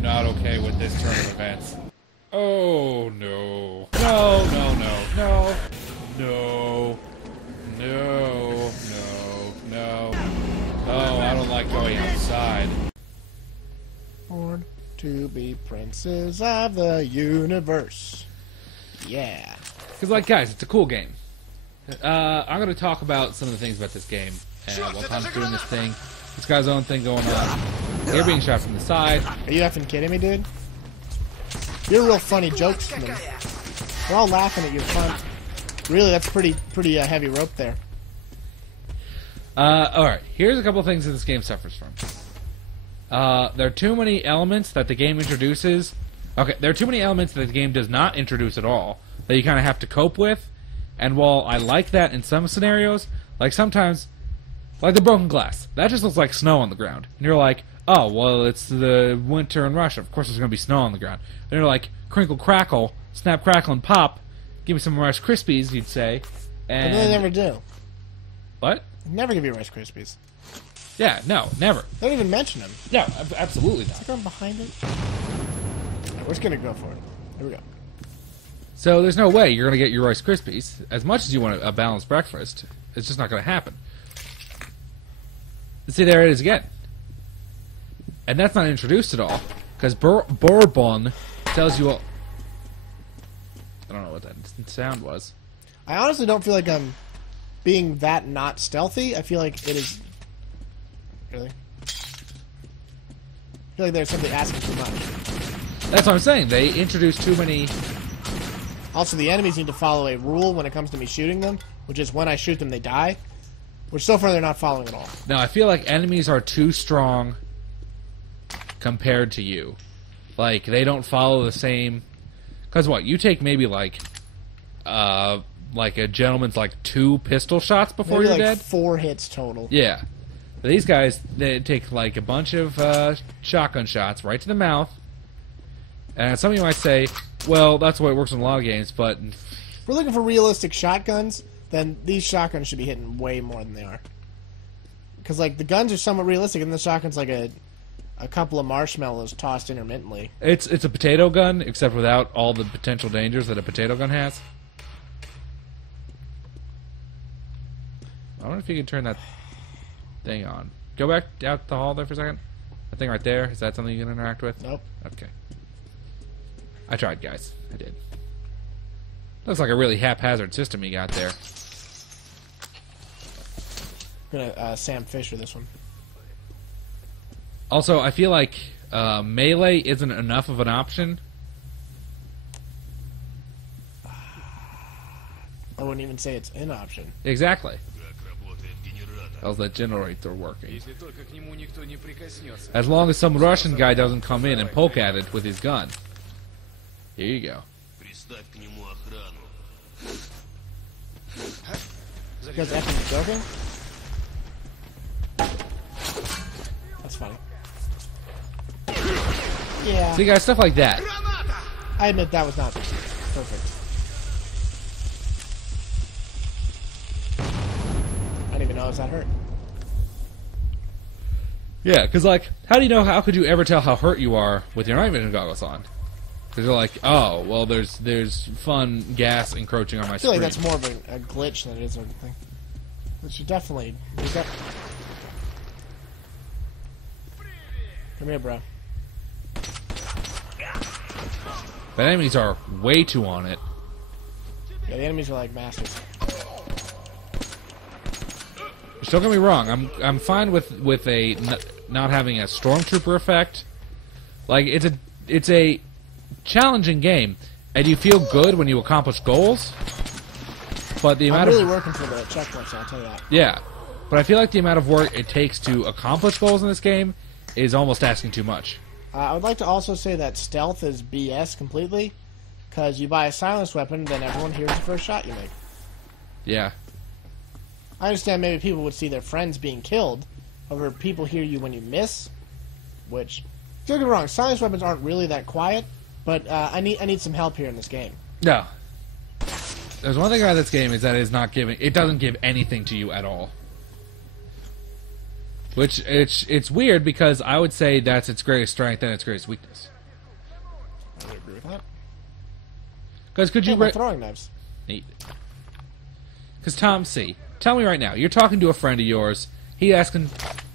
am not okay with this turn of events. Oh, no. No, no, no, no. No. No. No. No. Oh, I don't like going outside. Born to be princes of the universe. Yeah. Because, like, guys, it's a cool game. I'm going to talk about some of the things about this game. And while Tom's doing this thing, this guy's own thing going on. You're being shot from the side. Are you effing kidding me, dude? You're real funny jokes to me. We're all laughing at your fun. Really, that's pretty heavy rope there. Alright, here's a couple things that this game suffers from. There are too many elements that the game introduces. Okay, there are too many elements that the game does not introduce at all that you kind of have to cope with. And while I like that in some scenarios, like sometimes, like the broken glass, that just looks like snow on the ground. And you're like, oh, well, it's the winter in Russia. Of course there's going to be snow on the ground. And you're like, crinkle, crackle, snap, crackle, and pop. Give me some Rice Krispies, you'd say. And But they never do. What? They never give you Rice Krispies. Yeah, no, never. They don't even mention them. No, absolutely not. Is it going behind it? Right, we're just going to go for it. Here we go. So there's no way you're going to get your Rice Krispies. As much as you want a balanced breakfast, it's just not going to happen. See, there it is again. And that's not introduced at all. Because Bourbon tells you all... I don't know what that sound was. I honestly don't feel like I'm being that not stealthy. I feel like it is... Really? I feel like there's something asking too much. That's what I'm saying. They introduce too many... Also, the enemies need to follow a rule when it comes to me shooting them, which is when I shoot them, they die. Which so far they're not following at all. No, I feel like enemies are too strong compared to you. Like, they don't follow the same... Because what? You take maybe like a gentleman's like 2 pistol shots before Maybe you're like dead? 4 hits total. Yeah. But these guys, they take like a bunch of shotgun shots right to the mouth. And some of you might say, well, that's the way it works in a lot of games, but... If we're looking for realistic shotguns, then these shotguns should be hitting way more than they are. Because, like, the guns are somewhat realistic, and the shotgun's like a couple of marshmallows tossed intermittently. It's a potato gun, except without all the potential dangers that a potato gun has. I wonder if you can turn that thing on. Go back out the hall there for a second. That thing right there, is that something you can interact with? Nope. Okay. I tried, guys. I did. Looks like a really haphazard system you got there. I'm gonna Sam Fisher this one. Also, I feel like melee isn't enough of an option. I wouldn't even say it's an option. Exactly. How's that generator working? As long as some Russian guy doesn't come in and poke at it with his gun. Here you go. You guys effing joking? That's funny. Yeah. See, guys, stuff like that. I admit that was not perfect. I didn't even notice that hurt. Yeah, because, like, how could you ever tell how hurt you are with your night vision goggles on? Because you're like, oh, well, there's fun gas encroaching on my screen. I feel like that's more of a glitch than it is anything. But you definitely... Come here, bro. But enemies are way too on it. Yeah, the enemies are like masters. Just don't get me wrong. I'm fine with not having a stormtrooper effect. Like, it's a challenging game, and you feel good when you accomplish goals. But the amount I'm really working for the checkpoints, I'll tell you that. Yeah, but I feel like the amount of work it takes to accomplish goals in this game is almost asking too much. I would like to also say that stealth is BS completely, because you buy a silenced weapon, then everyone hears the first shot you make. Yeah. I understand maybe people would see their friends being killed, however, people hear you when you miss, which, don't get me wrong, silenced weapons aren't really that quiet, but I need some help here in this game. No. There's one thing about this game is that it doesn't give anything to you at all. Which it's weird because I would say that's its greatest strength and its greatest weakness. I would agree with that. Because could you throwing knives? Neat. Because Tom C, tell me right now, you're talking to a friend of yours. He asking,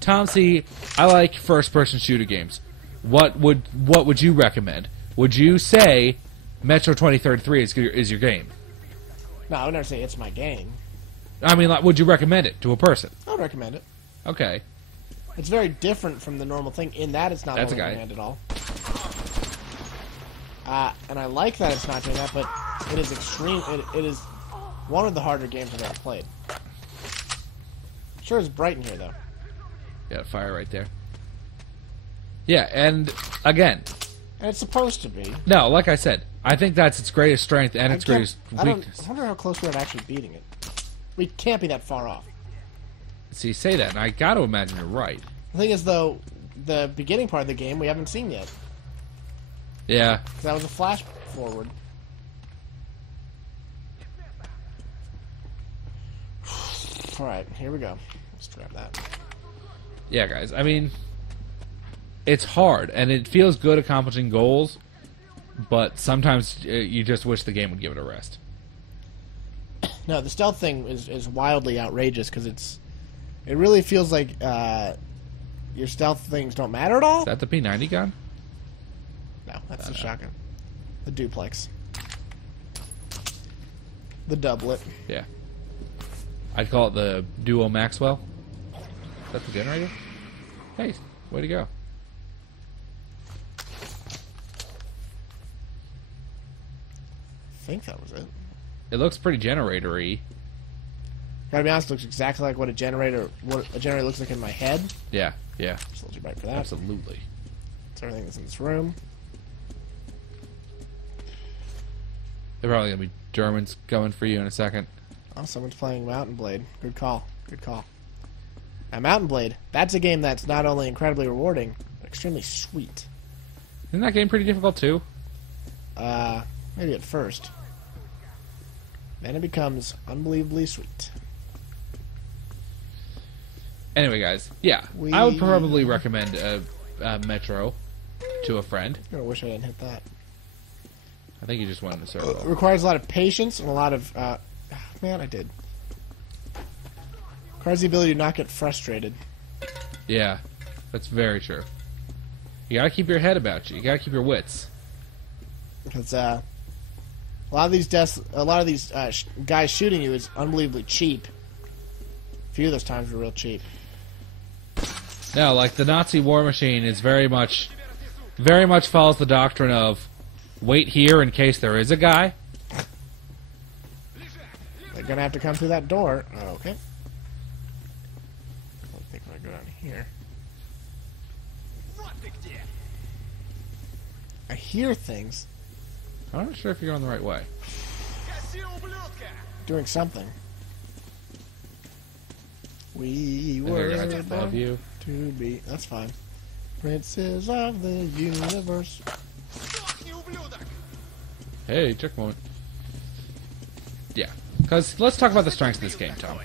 Tom C, I like first-person shooter games. What would you recommend? Would you say Metro 2033 is your game? No, I would never say it's my game. I mean, like, would you recommend it to a person? I would recommend it. Okay. It's very different from the normal thing in that it's not That's holding a guy. your hand at all. And I like that it's not doing that, but it is extreme. It is one of the harder games I've ever played. Sure, it's bright in here though. Yeah, fire right there. Yeah, and again, And it's supposed to be. no, like I said, I think that's its greatest strength and its greatest weakness. I wonder how close we're at actually beating it. We can't be that far off. See, say that, and I got to imagine you're right. The thing is, though, the beginning part of the game we haven't seen yet. Yeah. 'Cause that was a flash forward. Alright, here we go. Let's grab that. Yeah, guys. I mean, it's hard, and it feels good accomplishing goals, but sometimes you just wish the game would give it a rest. No, the stealth thing is wildly outrageous because it really feels like your stealth things don't matter at all. Is that the P90 gun? No, that's the shotgun. The duplex. The doublet. Yeah. I'd call it the Duo Maxwell. Is that the generator? Hey, way to go. I think that was it. It looks pretty generator-y. Gotta be honest, it looks exactly like what a generator looks like in my head. Yeah, yeah. Just a little too bright for that. Absolutely. It's everything that's in this room. They're probably going to be Germans coming for you in a second. Oh, someone's playing Mountain Blade. Good call. Good call. Now, Mountain Blade, that's a game that's not only incredibly rewarding, but extremely sweet. Isn't that game pretty difficult, too? Maybe at first. Then it becomes unbelievably sweet. Anyway, guys, yeah. I would probably recommend Metro to a friend. I wish I didn't hit that. I think you just went in the It circle. requires a lot of patience and a lot of... man, I did. Requires the ability to not get frustrated. Yeah, that's very true. You gotta keep your head about you. You gotta keep your wits. Because a lot of these guys shooting you is unbelievably cheap. A few of those times were real cheap. No, like the Nazi war machine is very much follows the doctrine of wait here in case there is a guy. They're gonna have to come through that door. Oh, okay. I think I'm gonna go down here. I hear things. I'm not sure if you're going the right way. Doing something. We There were you go, I just love born you. to be. That's fine. Princes of the universe. Hey, checkpoint. Yeah, because let's talk about the strengths of this game, Tom.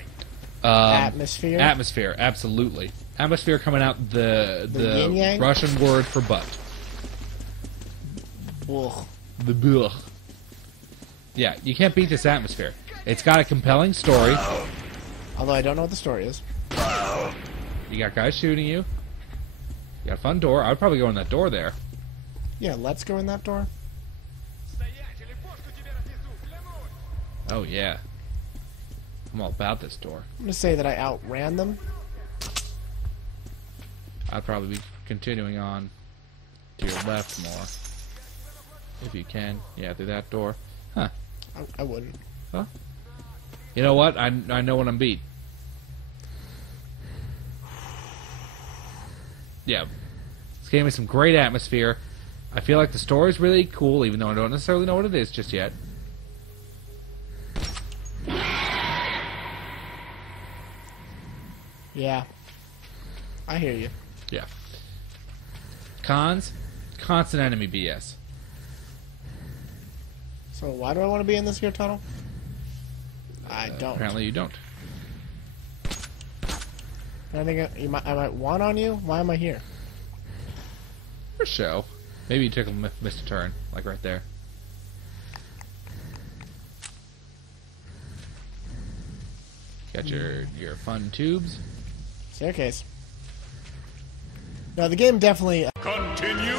Atmosphere. Atmosphere, absolutely. Atmosphere coming out The yin-yang? Russian word for butt. Ugh. The blech. Yeah, you can't beat this atmosphere. It's got a compelling story. Although I don't know what the story is. You got guys shooting you. You got a fun door. I would probably go in that door there. Yeah, let's go in that door. Oh, yeah. I'm all about this door. I'm gonna say that I outran them. I'd probably be continuing on to your left more. If you can. Yeah, through that door. Huh. I wouldn't. Huh? You know what? I know when I'm beat. Yeah. This game has some great atmosphere. I feel like the story's really cool, even though I don't necessarily know what it is just yet. Yeah. I hear you. Yeah. Cons? Constant enemy BS. So why do I want to be in this here tunnel? I don't. Apparently you don't. I think I might want on you. Why am I here? For show. Maybe you took a missed a turn, like right there. Got your fun tubes. Staircase. No, the game definitely... Continue?